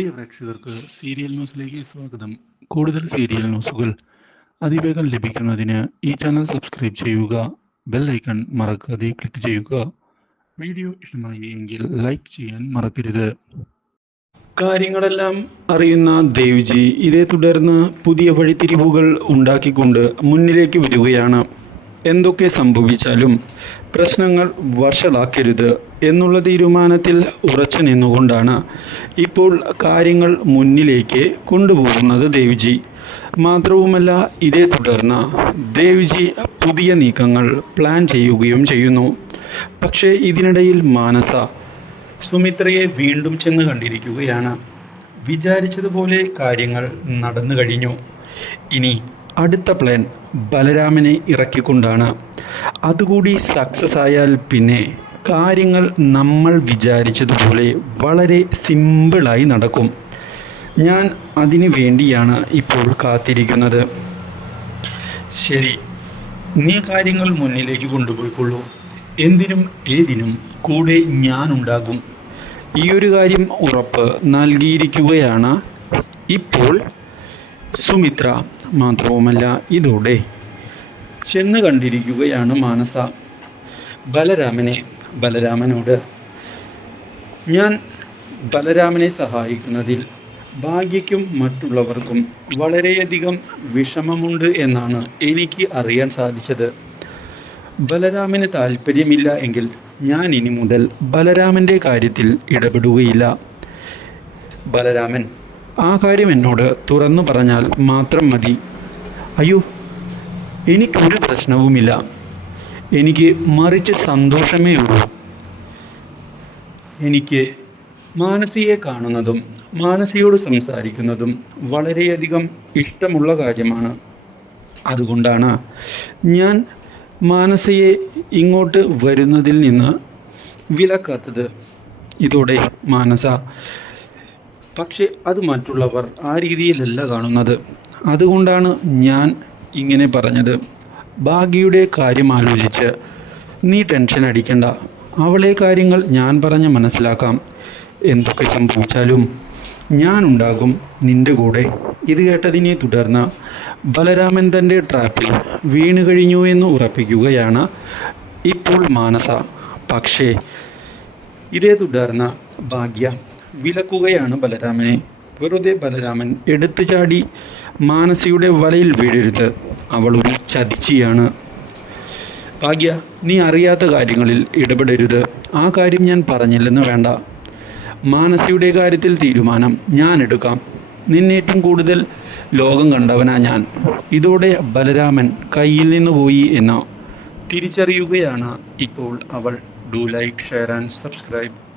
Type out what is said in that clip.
പ്രിയ പ്രേക്ഷകർക്ക് സീരിയൽ ന്യൂസിലേക്ക് സ്വാഗതം. കൂടുതൽ സീരിയൽ ന്യൂസുകൾ അതിവേഗം ലഭിക്കുന്നതിന് ഈ ചാനൽ സബ്സ്ക്രൈബ് ചെയ്യുക ബെൽ ഐക്കൺ മറക്കാതെ ക്ലിക്ക് ചെയ്യുക. വീഡിയോ ഇഷ്ടമായി എങ്കിൽ ലൈക്ക് ചെയ്യാൻ മറക്കരുത്. കാര്യങ്ങളെല്ലാം അറിയുന്ന ദേവ്ജി ഇതേ തുടർന്ന് പുതിയ വഴിത്തിരിവുകൾ ഉണ്ടാക്കിക്കൊണ്ട് മുന്നിലേക്ക് വരികയാണ്. എന്തൊക്കെ സംഭവിച്ചാലും പ്രശ്നങ്ങൾ വഷളാക്കരുത് എന്നുള്ള തീരുമാനത്തിൽ ഉറച്ചു നിന്നുകൊണ്ടാണ് ഇപ്പോൾ കാര്യങ്ങൾ മുന്നിലേക്ക് കൊണ്ടുപോകുന്നത് ദേവ്ജി. മാത്രവുമല്ല ഇതേ തുടർന്ന് ദേവ്ജി പുതിയ നീക്കങ്ങൾ പ്ലാൻ ചെയ്യുകയും ചെയ്യുന്നു. പക്ഷേ ഇതിനിടയിൽ മാനസ സുമിത്രയെ വീണ്ടും ചെന്ന് കണ്ടിരിക്കുകയാണ്. വിചാരിച്ചതുപോലെ കാര്യങ്ങൾ നടന്നു കഴിഞ്ഞു. ഇനി അടുത്ത പ്ലാൻ ബലരാമനെ ഇറക്കിക്കൊണ്ടാണ്. അതുകൂടി സക്സസ് ആയാൽ പിന്നെ കാര്യങ്ങൾ നമ്മൾ വിചാരിച്ചതുപോലെ വളരെ സിമ്പിളായി നടക്കും. ഞാൻ അതിനു വേണ്ടിയാണ് ഇപ്പോൾ കാത്തിരിക്കുന്നത്. ശരി നീ കാര്യങ്ങൾ മുന്നിലേക്ക് കൊണ്ടുപോയിക്കൊള്ളൂ. എന്തിനും ഏതിനും കൂടെ ഞാനുണ്ടാകും. ഈ ഒരു കാര്യം ഉറപ്പ് നൽകിയിരിക്കുകയാണ്. ഇപ്പോൾ സുമിത്ര മാത്രവുമല്ല ഇതോടെ ചെന്ന് കണ്ടിരിക്കുകയാണ് മാനസ. ബലരാമനെ ബലരാമനോട് ഞാൻ ബലരാമനെ സഹായിക്കുന്നതിൽ ഭാഗ്യയ്ക്കും മറ്റുള്ളവർക്കും വളരെയധികം വിഷമമുണ്ട് എന്നാണ് എനിക്ക് അറിയാൻ സാധിച്ചത്. ബലരാമന് താല്പര്യമില്ല എങ്കിൽ ഞാൻ ഇനി മുതൽ ബലരാമന്റെ കാര്യത്തിൽ ഇടപെടുകയില്ല. ബലരാമൻ ആ കാര്യം എന്നോട് തുറന്നു പറഞ്ഞാൽ മാത്രം മതി. അയ്യോ എനിക്കൊരു പ്രശ്നവുമില്ല. എനിക്ക് മറിച്ച് സന്തോഷമേ ഉള്ളൂ. എനിക്ക് മാനസിയെ കാണുന്നതും മാനസിയോട് സംസാരിക്കുന്നതും വളരെയധികം ഇഷ്ടമുള്ള കാര്യമാണ്. അതുകൊണ്ടാണ് ഞാൻ മാനസയെ ഇങ്ങോട്ട് വരുന്നതിൽ നിന്ന് വിലക്കാത്തത്. ഇതോടെ മാനസ പക്ഷെ അത് മറ്റുള്ളവർ ആ രീതിയിലല്ല കാണുന്നത്. അതുകൊണ്ടാണ് ഞാൻ ഇങ്ങനെ പറഞ്ഞത്. ഭാഗ്യയുടെ കാര്യം ആലോചിച്ച് നീ ടെൻഷൻ അടിക്കണ്ട. അവളെ കാര്യങ്ങൾ ഞാൻ പറഞ്ഞ് മനസ്സിലാക്കാം. എന്തൊക്കെ സംഭവിച്ചാലും ഞാനുണ്ടാകും നിന്റെ കൂടെ. ഇത് കേട്ടതിനെ തുടർന്ന് ബലരാമൻ തന്റെ ട്രാപ്പിൽ വീണു കഴിഞ്ഞു എന്ന് ഉറപ്പിക്കുകയാണ് ഇപ്പോൾ മാനസ. പക്ഷേ ഇതേ തുടർന്ന് ഭാഗ്യ വിലക്കുകയാണ് ബലരാമനെ. വെറുതെ ബലരാമൻ എടുത്തു ചാടി മാനസിയുടെ വലയിൽ വീഴരുത്. അവൾ ഒരു ചതിച്ചിയാണ്. ഭാഗ്യ നീ അറിയാത്ത കാര്യങ്ങളിൽ ഇടപെടരുത്. ആ കാര്യം ഞാൻ പറഞ്ഞില്ലെന്ന് വേണ്ട. മാനസിയുടെ കാര്യത്തിൽ തീരുമാനം ഞാൻ എടുക്കാം. നിന്നേറ്റവും കൂടുതൽ ലോകം കണ്ടവനാ ഞാൻ. ഇതോടെ ബലരാമൻ കയ്യിൽ നിന്ന് പോയി എന്ന തിരിച്ചറിയുകയാണ് ഇപ്പോൾ അവൾ. Do like share and subscribe.